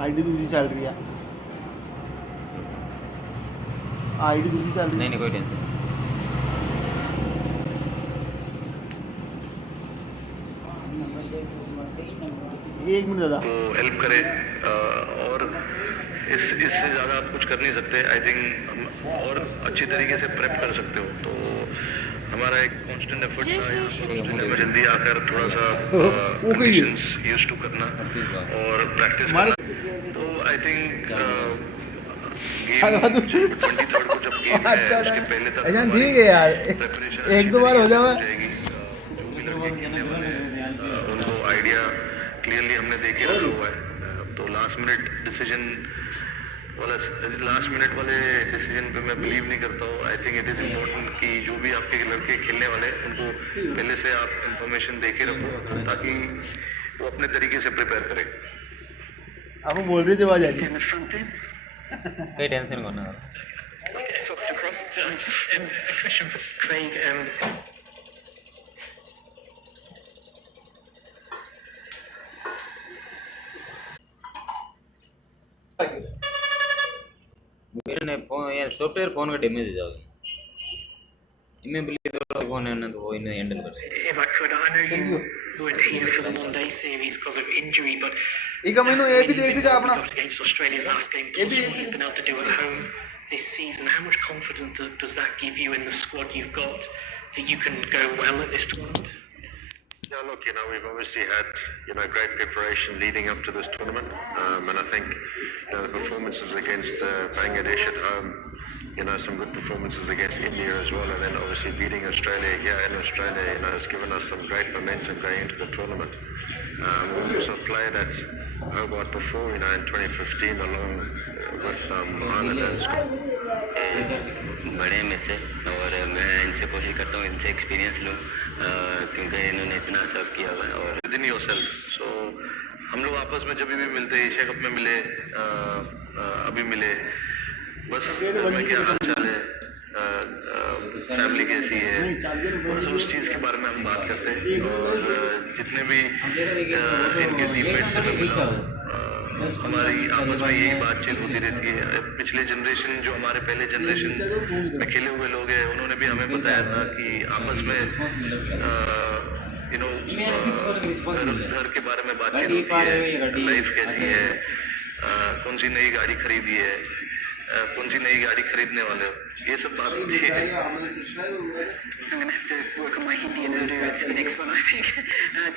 ID दूसरी चल रही है, आईडी दूसरी चल रही है। नहीं नहीं कोई टेंशन एक मिनट दादा को हेल्प करे और इससे ज़्यादा आप कुछ कर नहीं सकते। आई थिंक हम और अच्छी तरीके से प्रेप कर सकते हो। तो हमारा एक कांस्टेंट एफर्ट था जल्दी आकर थोड़ा सा कंडीशंस यूज टू करना और प्रैक्टिस करना। तो आई थिंक गेम 23rd को जब गेम है उसके पहले तक ठीक है यार, एक दो बार हो जाएगा। जो भी लड़के खेलने वाले हैं उनको आइडिया क्लियरली हमने दे के रखा हुआ है। तो लास्ट मिनट वाले डिसीजन पे मैं बिलीव नहीं करता हूँ। I think it is important कि जो भी आपके लड़के खेलने वाले हैं उनको पहले से आप इंफॉर्मेशन दे के रखो ताकि वो अपने तरीके से प्रिपेयर करें। आप बोल रहे थे आवाज आ रही है। कोई टेंशन करना Swapped across to a question for Craig. मेरे ने फोन यार सॉफ्टवेयर फोन का डैमेज हो जाएगा। इनमें बिल्ली तो फोन है ना तो वो इन्हें हैंडल कर सकते। If I could, I know you weren't here for the one-day series because of injury, but एक महीनों ये भी देख सका अपना against Australia last game, plus what you've been able to do at home this season. How much confidence does that give you in the squad you've got that you can go well at this tournament? Yeah, look, we've obviously had, great preparation leading up to this tournament. And I think, the performances against Bangladesh at home, some good performances against India as well, and then obviously beating Australia here in Australia, has given us some great momentum going into the tournament. We also played at Hobart before, in 2015, along with Ireland and Scotland. बड़े में से और मैं इनसे कोशिश करता हूँ इनसे एक्सपीरियंस लूँ क्योंकि इन्होंने इतना सर्व किया हुआ है। और within yourself. So हम लोग आपस में जब भी मिलते हैं, एशिया कप में मिले, अभी मिले, बस मैं क्या हाल चाल है, फैमिली कैसी है, बस उस चीज़ के बारे में हम बात करते हैं। और जितने भी इनके टीममेट से मैं मिला हूँ, हमारी आपस में यही बातचीत होती रहती है। पिछले जनरेशन जो हमारे पहले जनरेशन में खेले हुए लोग हैं, उन्होंने भी हमें बताया था कि आपस में घर के बारे में बातचीत होती है, लाइफ कैसी है, कौन सी नई गाड़ी खरीदी है, कौन सी नई गाड़ी खरीदने वाले हो, ये सब बात होती है। I'm going to have to work on my Hindi and Urdu for the next one, I think.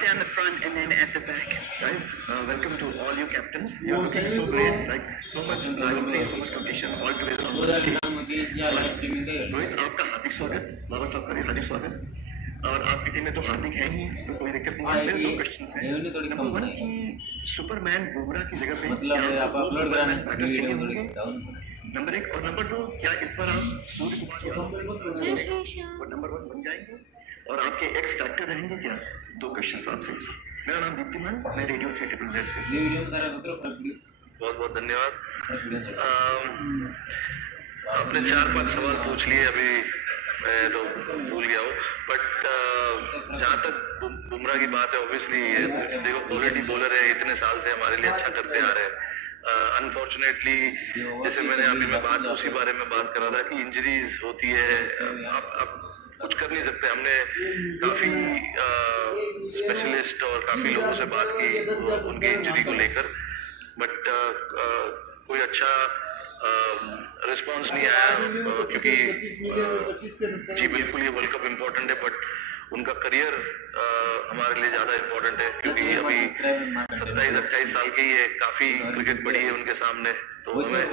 Down the front and then at the back. Guys, welcome to all you captains. You're looking so great, like so much rivalry, so much competition all together on one stage. Rohit, आपका हार्दिक स्वागत, बाबा साहब का भी हार्दिक स्वागत। और आपकी team में तो हार्दिक है ही, तो कोई दिक्कत नहीं है। मेरे दो क्वेश्चंस हैं। नंबर 1 कि सुपरमैन बुमराह की जगह पे क्या आपको सुपरमैन बैटर्स चाहिए होंगे? नंबर 1 और नंबर 2 क्या इस बार आप सूर्य कुमार यादव और नंबर 1 बन जाएंगे और आपके एक्स फैक्टर रहेंगे क्या? दो क्वेश्चंस आपसे। मेरा नाम दीप्तिमान, मैं रेडियो 3ZZZ से। बहुत बहुत धन्यवाद। आपने 4-5 सवाल पूछ लिए, अभी मैं तो भूल गया हूँ, बट जहाँ तक बुमराह की बात है, ऑब्वियसली देखो क्वालिटी बॉलर है, इतने साल से हमारे लिए अच्छा करते आ रहे हैं। अनफॉर्चुनेटली जैसे मैंने अभी मैं बात उसी बारे में बात कर रहा था कि इंजरीज होती है, आप कुछ कर नहीं सकते। हमने काफ़ी स्पेशलिस्ट और काफ़ी लोगों से बात की उनके इंजरी को लेकर, बट कोई अच्छा रिस्पॉन्स नहीं आया, क्योंकि जी बिल्कुल ये वर्ल्ड कप इम्पोर्टेंट है, बट उनका करियर हमारे लिए ज़्यादा इम्पोर्टेंट है, क्योंकि अभी 27-28 साल के ही है, काफ़ी क्रिकेट पड़ी है उनके सामने, तो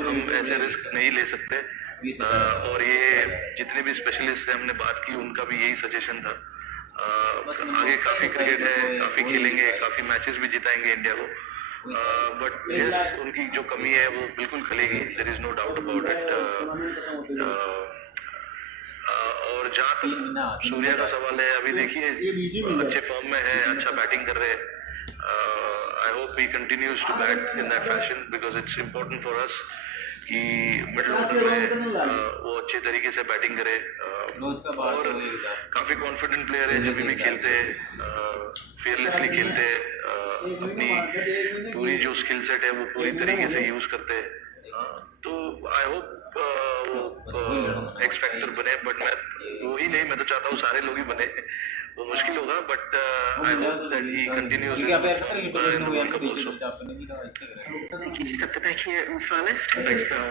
हम ऐसे रिस्क नहीं ले सकते। और ये जितने भी स्पेशलिस्ट से हमने बात की, उनका भी यही सजेशन था। आगे काफ़ी क्रिकेट है, काफ़ी खेलेंगे, काफ़ी मैचेस भी जिताएंगे इंडिया को, बट यस उनकी जो कमी है वो बिल्कुल खलेगी, there is no doubt about it. और जहाँ तक सूर्या का सवाल है, अभी देखिए अच्छे फॉर्म में है, अच्छा बैटिंग कर रहे हैं। I hope he continues to bat in that fashion, because it's important for us कि मिडिल ऑर्डर में वो अच्छे तरीके से बैटिंग करे और काफी कॉन्फिडेंट प्लेयर है, जब भी खेलते फियरलेसली खेलते अपनी पूरी जो स्किल सेट है वो पूरी तरीके से यूज करते तो आई होप वो एक्स फैक्टर बने, बट मैं वो ही नहीं, मैं तो चाहता हूँ सारे लोग ही बने, वो मुश्किल होगा, but I hope that he continues in the world cup also. Thank you. Just up the back here on the far left. Thanks, Val.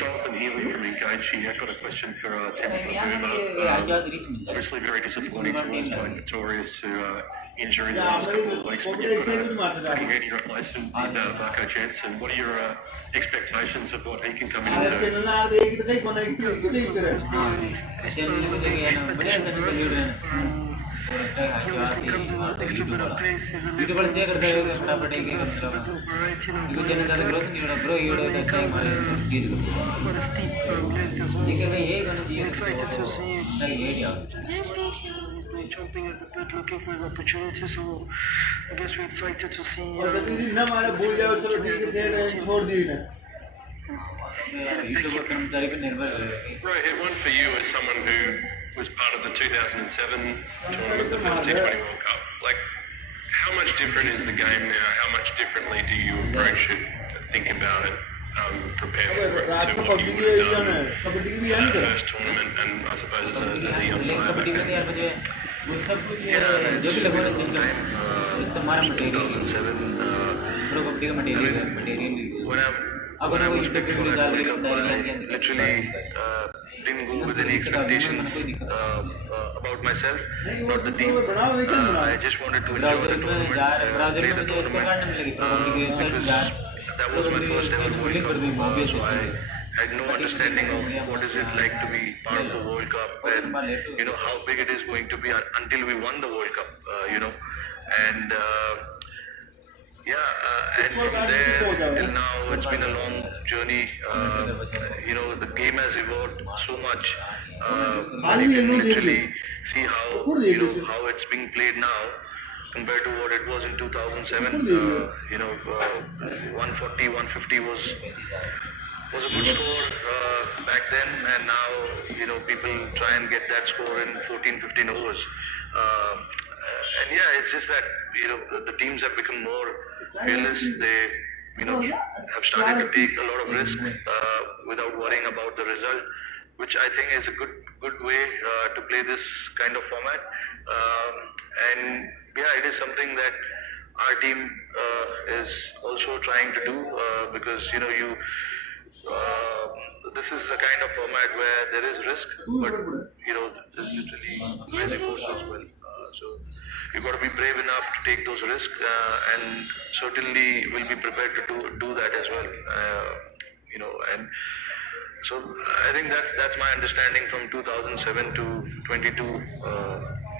Jonathan Healy from Engage here. I've got a question for Temba. Obviously very disappointing to lose to Victorious to injury in the last couple of weeks, but you've got a pretty handy replacement in Marco Jensen. What are your expectations of what he can come in and do? He obviously comes with an extra bit of pace. He's a little bit of variety, quite a steep length as well. So I'm excited to see him jumping at the bit, looking for his opportunity. So I guess we're excited to see. Rohit, one for you as someone who was part of the 2007 tournament, the first T20 World Cup. Like, how much different is the game now? How much differently do you approach it, think about it, prepare for it to what you would have done for that first tournament and I suppose as a young player? When I was picked for that World Cup, I literally didn't go with any expectations about myself, not the team. I just wanted to enjoy the tournament, play the tournament, because that was my first ever World Cup. So I had no understanding of what is it like to be part of the World Cup and how big it is going to be until we won the World Cup, and and from there till now it's been a long journey. The game has evolved so much. You can literally see how how it's being played now compared to what it was in 2007. 140, 150 was a good score back then, and now people try and get that score in 14, 15 overs. And it's just that the teams have become more fearless. They have started to take a lot of risk without worrying about the result, which I think is a good way to play this kind of format. And it is something that our team is also trying to do because this is a kind of format where there is risk, but there's literally high goals as well. So you've got to be brave enough to take those risks, and certainly will be prepared to do that as well. And so I think that's my understanding from 2007 to 22.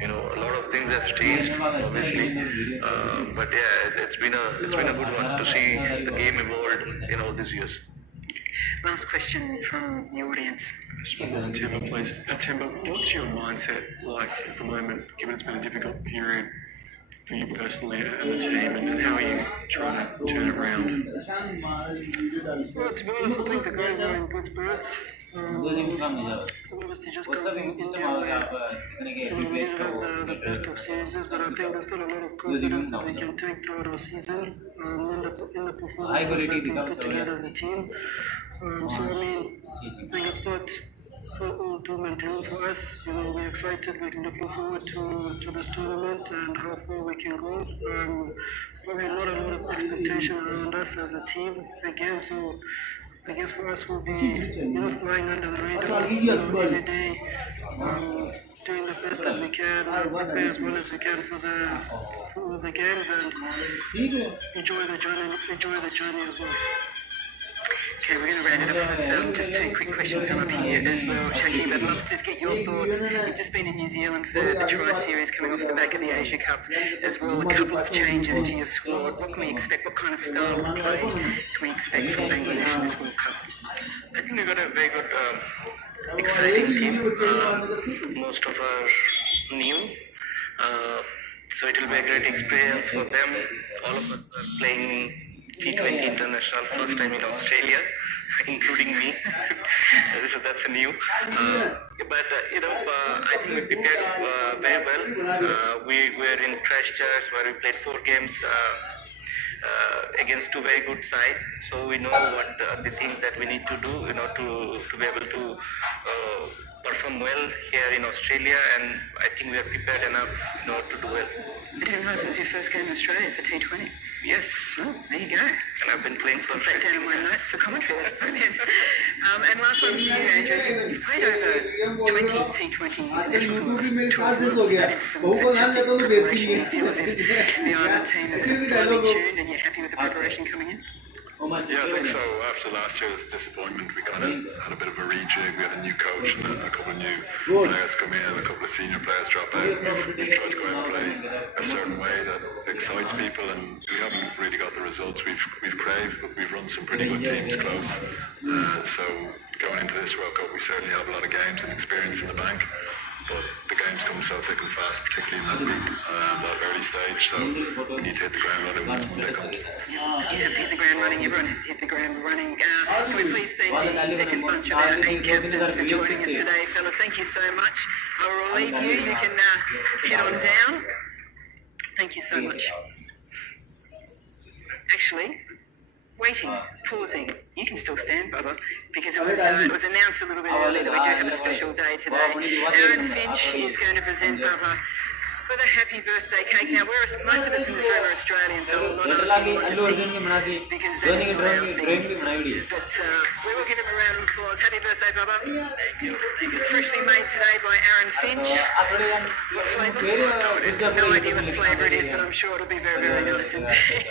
A lot of things have changed, obviously, but it's been a good one to see the game evolved in all these years. Last question from the audience. Timber, please. Timber, what's your mindset like at the moment, given it's been a difficult period for you personally and the team, and how are you trying to turn it around? Well, to be honest, I think the guys are in good spirits. Obviously just coming in India where we didn't have the best of series, but I think there's still a lot of confidence that we can take throughout our season in the performances that we put together as a team. So I think it's not all doom and gloom for us. We're excited, we're looking forward to this tournament and how far we can go. Probably not a lot of expectation around us as a team again, so I guess for us we'll be flying under the radar every day, doing the best that we can, prepare as well as we can for the games and enjoy the journey as well. Okay, we're going to round it up with just two quick questions from up here as well, Shaki. I'd love to just get your thoughts. You've just been in New Zealand for the Tri-Series coming off the back of the Asia Cup as well. A couple of changes to your squad. What can we expect? What kind of style of play can we expect from Bangladesh in this World Cup? I think we've got a very good, exciting team. Most of are new. So it will be a great experience for them. All of us are playing T20 international, first time in Australia, including me. So that's a new. But I think we prepared very well. We were in Christchurch where we played 4 games. Against 2 very good sides, so we know what the things that we need to do, to be able to perform well here in Australia, and I think we are prepared enough, to do well. I didn't realise it was your first game in Australia for T20. Yes. Oh, there you go. And I've been playing for. Put that down in my notes for commentary. That's brilliant. And last one for you, Andrew. You've played over 20 T20 international tournaments. That is some fantastic preparation. Do you feel as if the Ireland team is finely tuned and you're happy with the preparation coming in? Yeah, I think so. After last year's disappointment, we kind of had a bit of a rejig. We had a new coach and a couple of new players come in, a couple of senior players drop out. We've tried to go out and play a certain way that excites people, and we haven't really got the results we've craved, but we've run some pretty good teams close. So going into this World Cup, we certainly have a lot of games and experience in the bank. But the games come so thick and fast, particularly in that group, that early stage, so we need to hit the ground running once Monday comes. You have to hit the ground running, everyone has to hit the ground running. Can we please thank the second bunch of our 8 captains for joining us today, fellas. Thank you so much. I will relieve you, you can head on down. Thank you so much. Actually, waiting, pausing. You can still stand, Bubba, because it was announced a little bit earlier that we do have a special day today. Aaron Finch is going to present Bubba with a happy birthday cake. Now, most of us in this room are Australian, so I'm not asking you what to sing, because that is not our thing. But we will give him a round of applause. Happy birthday, Bubba. Freshly made today by Aaron Finch. What flavour? No idea what flavour it is, but I'm sure it'll be very, very nice indeed.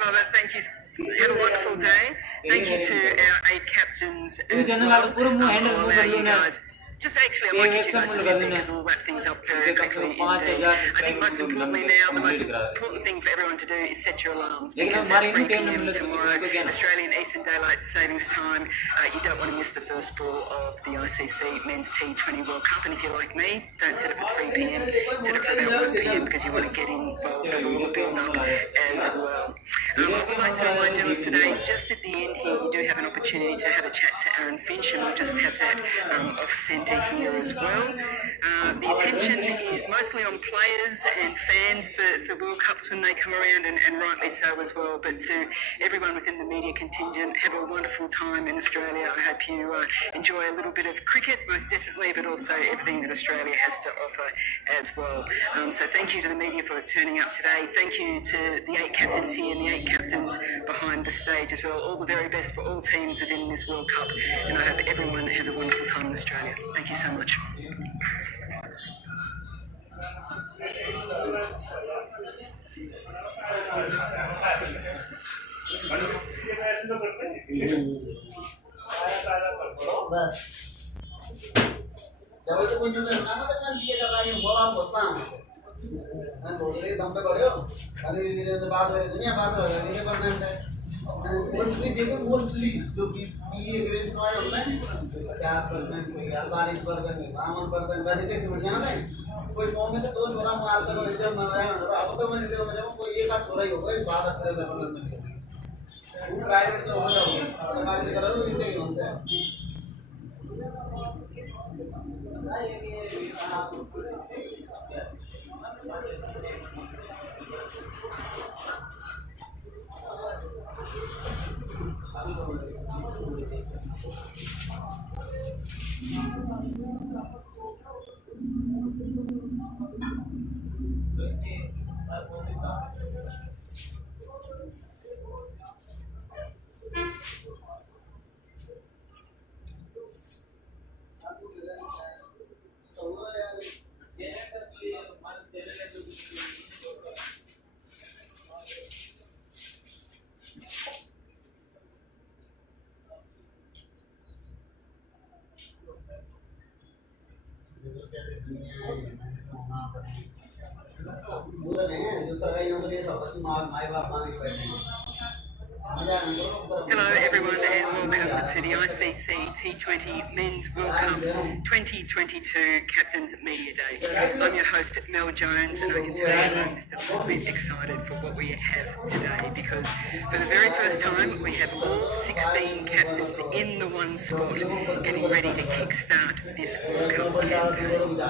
Bubba, thank you. Have a wonderful day. Thank you to our 8 captains as well. I'll allow you guys. Just actually, I might get you guys to sit there because we'll wrap things up very quickly indeed. I think most importantly now, the most important thing for everyone to do is set your alarms, because at 3 p.m. tomorrow, Australian Eastern Daylight Savings Time, you don't want to miss the first ball of the ICC Men's T20 World Cup. And if you're like me, don't set it for 3 p.m, set it for about 1 p.m because you want to get involved with all the build-up as well. I would like to remind journalists today, just at the end here, you do have an opportunity to have a chat to Aaron Finch, and we'll just have that off-centre here as well. The attention is mostly on players and fans for World Cups when they come around, and rightly so as well. But to everyone within the media contingent, have a wonderful time in Australia. I hope you enjoy a little bit of cricket, most definitely, but also everything that Australia has to offer as well. So thank you to the media for turning up today. Thank you to the 8 captains here and the 8 captains behind the stage as well. All the very best for all teams within this World Cup, and I hope everyone has a wonderful time in Australia. Thank you so much. Mostly जो BA grade हमारे online 4% 48% वैसे देख बढ़ जाना है कोई form में तो 2 छोरा मार दो जब मैं अब तो मैं देखो मैं कोई एक आध छोरा ही होगा इस बात अफरे से बनने में प्राइवेट तो हो जाओगे सरकारी से करो इनसे ही होता है Hello everyone and welcome to the ICC T20 Men's World Cup 2022 Captain's Media Day. I'm your host, Mel Jones, and I can tell you I'm just a little bit excited for what we have today because for the very first time we have all 16 captains in the one spot getting ready to kickstart this World Cup campaign.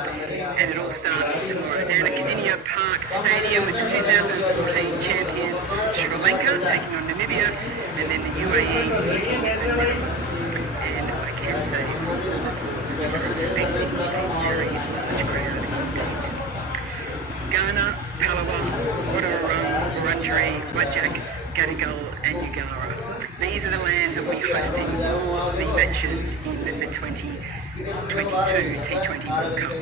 And it all starts tomorrow down at Kardinia Park Stadium with the 2014 champions Sri Lanka taking on Namibia, and then the UAE, New Zealand and the Netherlands. And I can say from the reports we are expecting a very large crowd indeed. Ghana, Palawa, Wurrung, Wurundjeri, Wajak, Gadigal and Ugara. These are the lands that will be hosting all the matches in the 2022 T20 World Cup.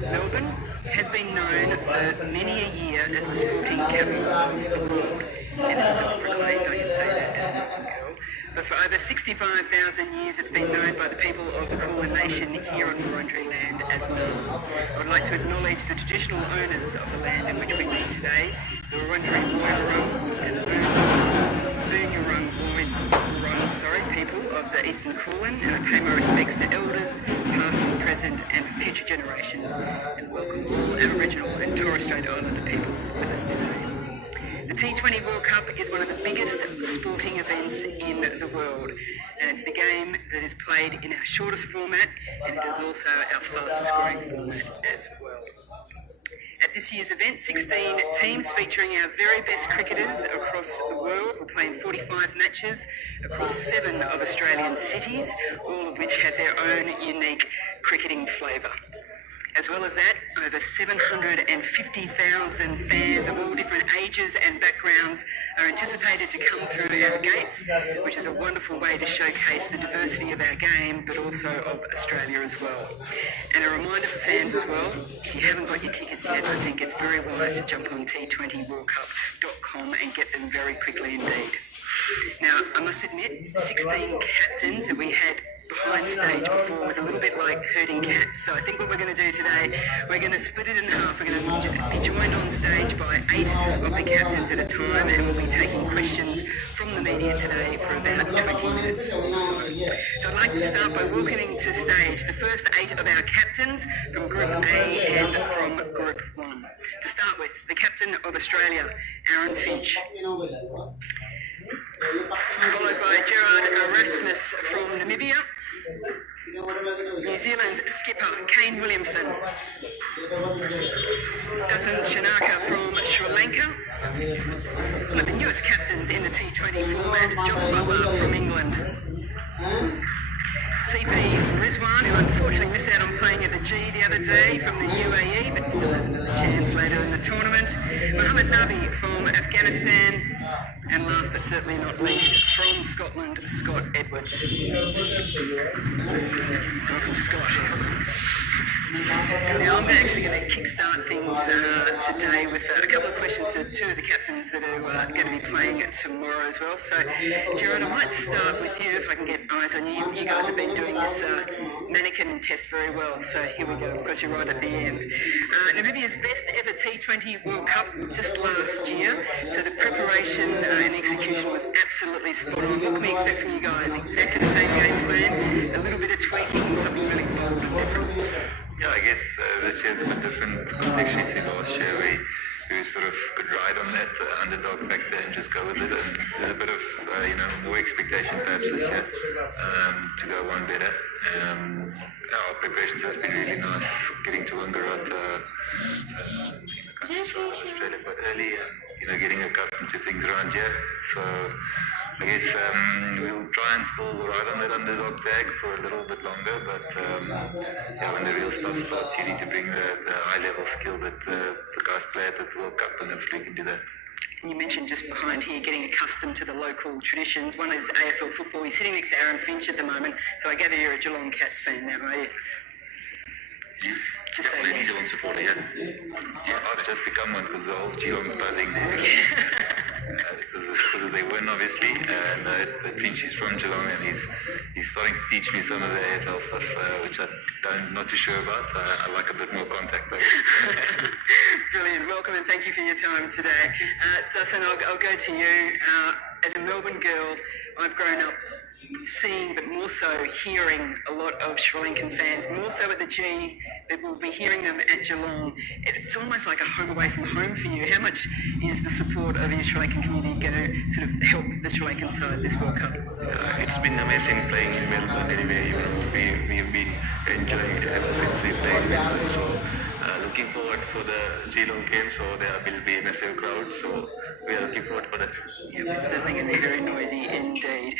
Melbourne has been known for many a year as the sporting capital of the world, and it's self-proclaimed, I can say that as a Melbourne girl. But for over 65,000 years, it's been known by the people of the Kulin Nation here on Wurundjeri land as Melbourne. I would like to acknowledge the traditional owners of the land in which we meet today, the Wurundjeri Woi-wurrung and the Boonwurrung people of the Eastern Kulin, and I pay my respects to elders, past, present and future generations, and welcome all Aboriginal and Torres Strait Islander peoples with us today. The T20 World Cup is one of the biggest sporting events in the world, and it's the game that is played in our shortest format, and it is also our fastest growing format as well. At this year's event, 16 teams featuring our very best cricketers across the world will play in 45 matches across 7 of Australian cities, all of which have their own unique cricketing flavour. As well as that, over 750,000 fans of all different ages and backgrounds are anticipated to come through our gates, which is a wonderful way to showcase the diversity of our game, but also of Australia as well. And a reminder for fans as well, if you haven't got your tickets yet, I think it's very wise to jump on T20worldcup.com and get them very quickly indeed. Now, I must admit, 16 captains that we had behind stage before was a little bit like herding cats. So I think what we're going to do today, we're going to split it in half. We're going to be joined on stage by 8 of the captains at a time, and we'll be taking questions from the media today for about 20 minutes or so. So I'd like to start by welcoming to stage the first 8 of our captains from Group A and from Group 1. To start with, the captain of Australia, Aaron Finch. Followed by Gerard Erasmus from Namibia. New Zealand's skipper, Kane Williamson. Dasun Shanaka from Sri Lanka. One of the newest captains in the T20 format, Jos Buttler from England. CP Rizwan, who unfortunately missed out on playing at the G the other day from the UAE, but still has another chance later in the tournament. Mohammed Nabi from Afghanistan. And last but certainly not least, from Scotland, Scott Edwards. Welcome, Scott. Now, I'm actually going to kickstart things today with a couple of questions to 2 of the captains that are going to be playing tomorrow as well. So, Gerard, I might start with you if I can get eyes on you. You guys have been doing this mannequin test very well, so here we go, because you're right at the end. Namibia's best ever T20 World Cup just last year, so the preparation and execution was absolutely spot on. What can we expect from you guys? Exactly the same game plan, a little bit of tweaking, something really bold and different? Yeah, I guess this year's a bit different contextually to last year. We sort of could ride on that underdog factor and just go with it. And there's a bit of more expectation perhaps this year to go one better. Our preparations have been really nice. Getting to Wingara Australia quite early, and getting accustomed to things around here. So I guess we'll try and still ride on that underdog tag for a little bit longer, but when the real stuff starts, you need to bring the high-level skill that the guys play at the World Cup, and hopefully we can do that. You mentioned just behind here getting accustomed to the local traditions. One is AFL football. You're sitting next to Aaron Finch at the moment, so I gather you're a Geelong Cats fan now, are you? Just say yes. Geelong supporter, yeah. I've just become one because the whole Geelong's buzzing there. Because of their win, obviously. And Finch is from Geelong, and he's starting to teach me some of the AFL stuff, which I'm not too sure about. I like a bit more contact, though. Brilliant. Welcome and thank you for your time today. Dasun, I'll go to you. As a Melbourne girl, I've grown up seeing, but more so hearing a lot of Sri Lankan fans, more so at the G, that we'll be hearing them at Geelong. It's almost like a home away from home for you. How much is the support of the Sri Lankan community going to sort of help the Sri Lankan side this World Cup? It's been amazing playing in Melbourne anyway. You know, we've been enjoying it ever since we played in Melbourne. So looking forward for the Geelong game, so there will be a massive crowd. So we are looking forward for that. Yeah, it's certainly going to be very noisy indeed.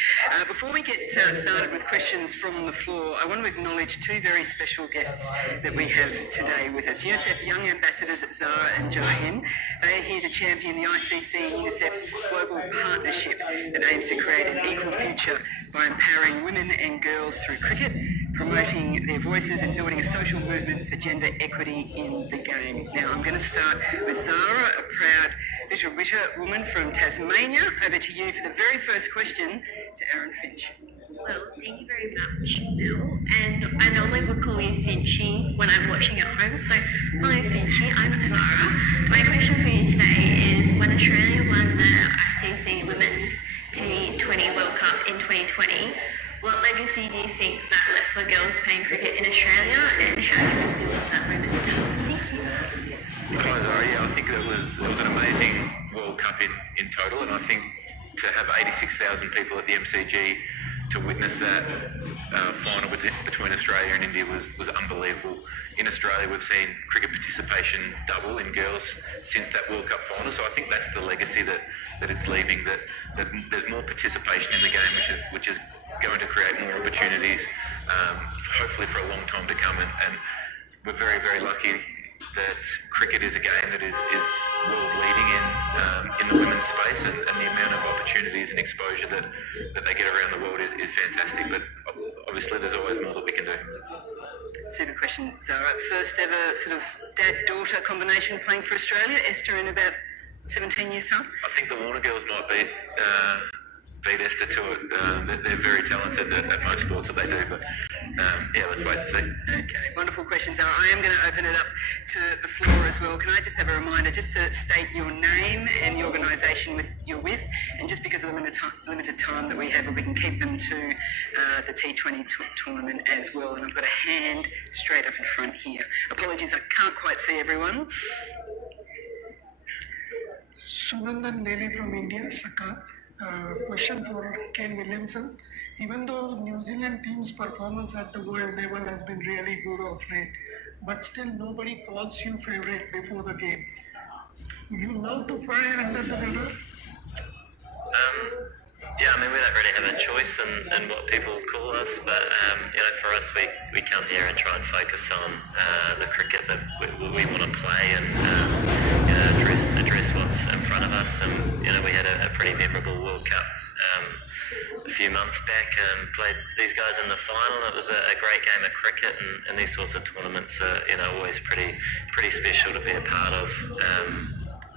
Before we get started with questions from the floor, I want to acknowledge two very special guests that we have today with us. UNICEF Young Ambassadors Zara and Jahin. They are here to champion the ICC and UNICEF's global partnership that aims to create an equal future by empowering women and girls through cricket, promoting their voices and building a social movement for gender equity in the game. Now, I'm going to start with Zara, a proud Bitterwitter woman from Tasmania. Over to you for the very first question to Aaron Finch. Well, thank you very much, Bill. And I normally would call you Finchy when I'm watching at home, so hello Finchy, I'm Zara. My question for you today is, when Australia won the ICC Women's T20 World Cup in 2020, what legacy do you think that left for girls playing cricket in Australia, and how can we build that momentum? Thank you. Hi Zara, yeah, I think it was an amazing World Cup in total, and I think to have 86,000 people at the MCG to witness that final between Australia and India was unbelievable. In Australia, we've seen cricket participation double in girls since that World Cup final, so I think that's the legacy that it's leaving, that there's more participation in the game, which is going to create more opportunities, hopefully for a long time to come, and we're very, very lucky that cricket is a game that is world leading in the women's space, and the amount of opportunities and exposure that they get around the world is fantastic, but obviously there's always more that we can do. Super question, Zara. First ever sort of dad-daughter combination playing for Australia, Esther in about 17 years' time? I think the Warner girls might beat Esther to it. They're very talented at most sports that they do, but yeah, let's wait and see. Okay, wonderful question, Zara. I am going to open it up to the floor as well. Can I just have a reminder just to state your name and the organisation you're with, and just because of the limited time that we have, we can keep them to the T20 tournament as well. And I've got a hand straight up in front here. Apologies, I can't quite see everyone. Sunandan Lele from India, Sakal. Question for Ken Williamson. Even though New Zealand team's performance at the world level has been really good of late, but still nobody calls you favorite before the game. You love to fly under the radar? Yeah, I mean, we don't really have a choice in what people call us, but you know, for us, we come here and try and focus on the cricket that we want to play, and you know, address what's in front of us. And you know, we had a pretty memorable World Cup a few months back, and played these guys in the final. It was a great game of cricket, and these sorts of tournaments are, you know, always pretty special to be a part of.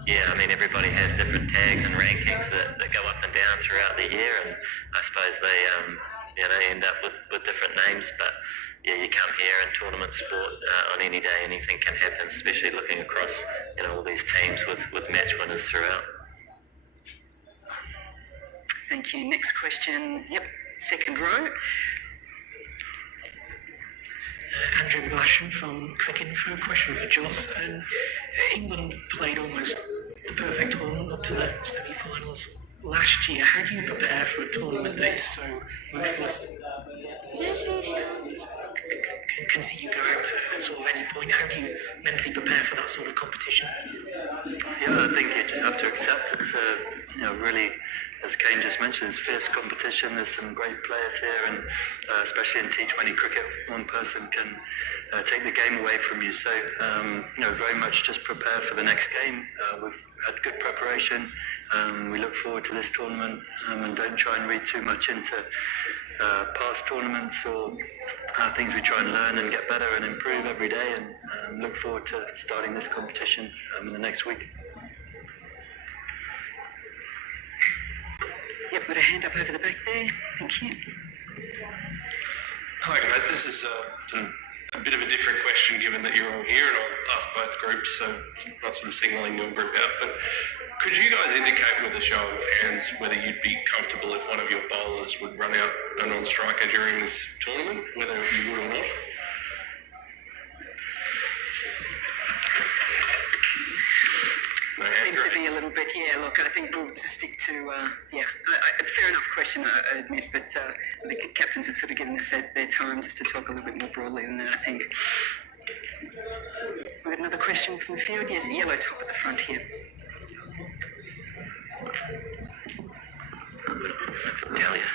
Yeah, I mean, everybody has different tags and rankings that go up and down throughout the year, and I suppose they, you know, end up with different names. But yeah, you come here in tournament sport, on any day, anything can happen, especially looking across, you know, all these teams with match winners throughout. Thank you. Next question. Yep, second row. Andrew Blashen from Cricket Info. Question for Joss. And England played almost the perfect tournament up to the semi-finals last year. How do you prepare for a tournament that is so ruthless? Can see you go out at sort of any point. How do you mentally prepare for that sort of competition? Yeah, I think you just have to accept it's a, you know, really, as Kane just mentioned, it's fierce competition. There's some great players here, and especially in T20 cricket, one person can take the game away from you. So, you know, very much just prepare for the next game. We've had good preparation. We look forward to this tournament, and don't try and read too much into past tournaments or things. We try and learn and get better and improve every day, and look forward to starting this competition in the next week. Yep, got a hand up over the back there. Thank you. Hi guys, this is a bit of a different question given that you're all here, and I'll ask both groups, so it's not sort of signalling your group out, but could you guys indicate with a show of hands whether you'd be comfortable if one of your bowlers us would run out a non-striker during this tournament, whether you would or not? Seems to be a little bit, yeah, look, I think we'll just stick to, fair enough question, I admit, but the captains have sort of given us their time just to talk a little bit more broadly than that, I think. We've got another question from the field. Yes, the yellow top at the front here. Dahlia.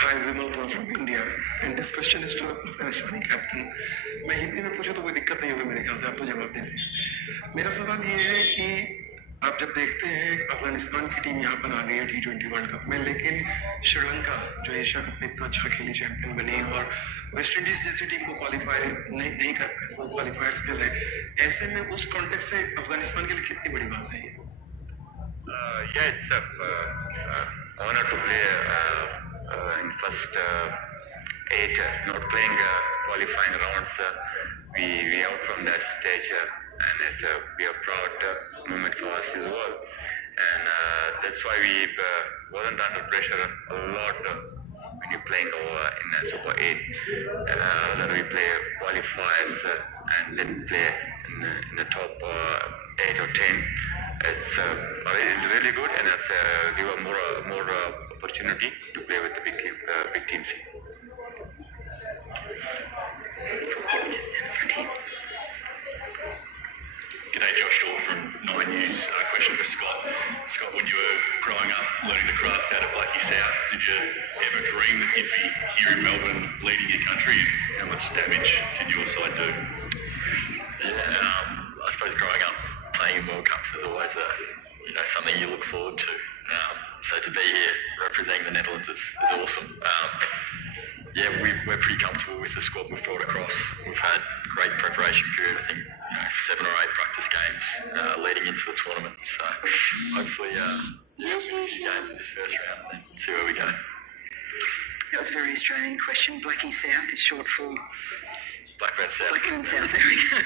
Hi, Vimal from India, and this question is to Afghanistani captain. मैं हिंदी में पूछूं तो कोई दिक्कत नहीं होगी मेरे ख्याल से, आप तो जवाब देते हैं। मेरा सवाल ये है कि आप जब देखते हैं अफगानिस्तान की टीम यहाँ पर आ गई है T20 वर्ल्ड कप में, लेकिन श्रीलंका जो एशिया कप में इतना अच्छा खेली, चैंपियन बनी, और वेस्ट इंडीज जैसी टीम को क्वालिफाई नहीं कर पाए, वो क्वालिफायर्स के लिए, ऐसे में उस कॉन्टेक्स्ट से अफगानिस्तान के लिए कितनी बड़ी बात है ये? Yeah, it's an honor to play in first 8, not playing qualifying rounds. We out from that stage, and it's be a proud moment for us as well. And that's why we wasn't under pressure a lot when you're playing over in Super 8. That we play qualifiers and then play in the top 8 or 10. It's really good, and it's give a more opportunity to play with the big teams. G'day, Josh Shaw from 9 News. Question for Scott. Scott, when you were growing up, learning the craft out of Blackie South, did you ever dream that you'd be here in Melbourne leading your country, and how much damage did your side do? Yeah, I suppose growing up playing in World Cups is always something you look forward to. So to be here representing the Netherlands is awesome. We're pretty comfortable with the squad we've brought across. We've had a great preparation period. I think 7 or 8 practice games leading into the tournament. So hopefully games in this first round and then see where we go. That was a very Australian question. Blackie South is short for Blackburn South. Blackburn South, there we go.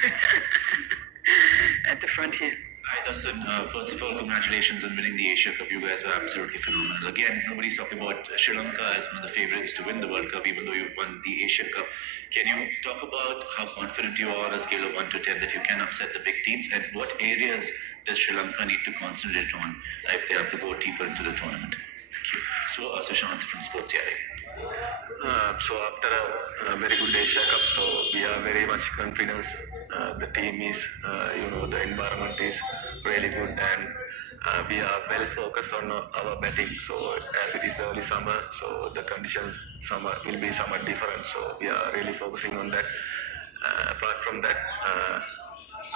At the front here. Hi Dustin, first of all congratulations on winning the Asia Cup. You guys were absolutely phenomenal. Again, nobody's talking about Sri Lanka as one of the favourites to win the World Cup, even though you've won the Asia Cup. Can you talk about how confident you are on a scale of 1 to 10 that you can upset the big teams, and what areas does Sri Lanka need to concentrate on if they have to go deeper into the tournament? Thank you. So, Sushant from Sports Yare. So after a very good Asia Cup, so we are very much confident. The team is, the environment is really good, and we are very focused on our batting. So as it is the early summer, so the conditions will be somewhat different. So we are really focusing on that. Apart from that,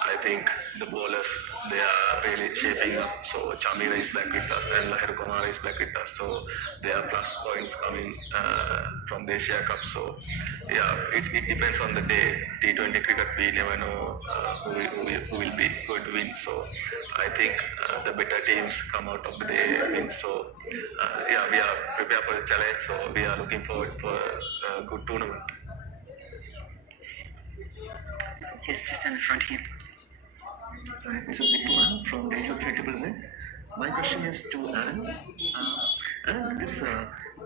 I think the bowlers, they are really shaping up. So Chamira is back with us and Lahir Kumar is back with us. So there are plus points coming from the Asia Cup. So it depends on the day. T20 cricket, we never know who will be going to win. So I think the better teams come out of the day. I think so. We are prepared for the challenge. So we are looking forward for a good tournament. Yes, just in the front here. Hi, this is Nick from Radio 3ZZZ. My question is to Aaron. Aaron, this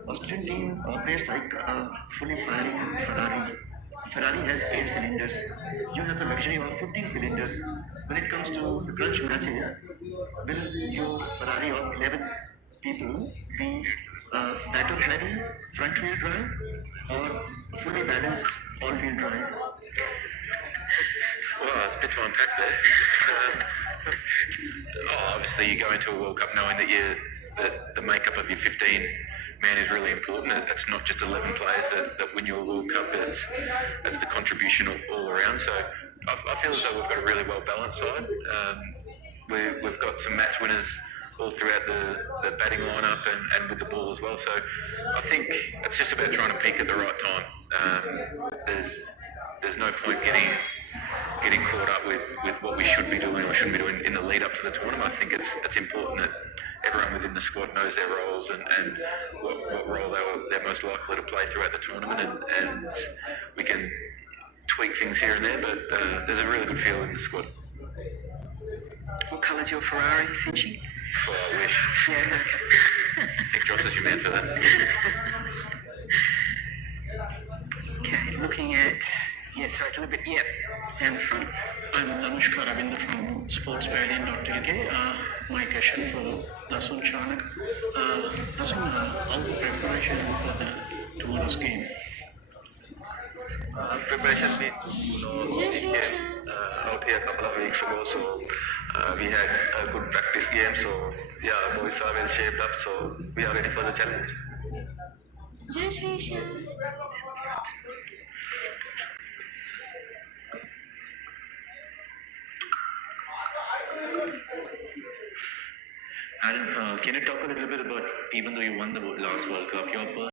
Australian team operates like a fully firing Ferrari. Ferrari has 8 cylinders. You have the luxury of 15 cylinders. When it comes to the crunch matches, will your Ferrari of 11 people be battle heavy, front wheel drive, or fully balanced all wheel drive? Well, it's a bit to unpack there. Obviously, you go into a World Cup knowing that the makeup of your 15 man is really important. It's not just 11 players that win your World Cup. It's the contribution all around. So I feel as though we've got a really well balanced side. We've got some match winners all throughout the batting lineup and with the ball as well. So I think it's just about trying to peak at the right time. There's no point getting caught up with what we should be doing or shouldn't be doing in the lead up to the tournament. I think it's important that everyone within the squad knows their roles and what role they're most likely to play throughout the tournament, and we can tweak things here and there, but there's a really good feel in the squad. What colour's your Ferrari, Finchie? For a wish. Yeah, okay. Nick Joss is your man for that. Okay, looking at, sorry, a little bit, down the front. I'm Tanushka Ravindra from sportspavilion.lk. My question for Dasun Chanak. Dasun, how the preparation for the tomorrow's game? Preparation been, out here a couple of weeks ago, so we had a good practice game, so boys are well shaped up, so we are ready for the challenge. Aaron, can you talk a little bit about, even though you won the last World Cup, your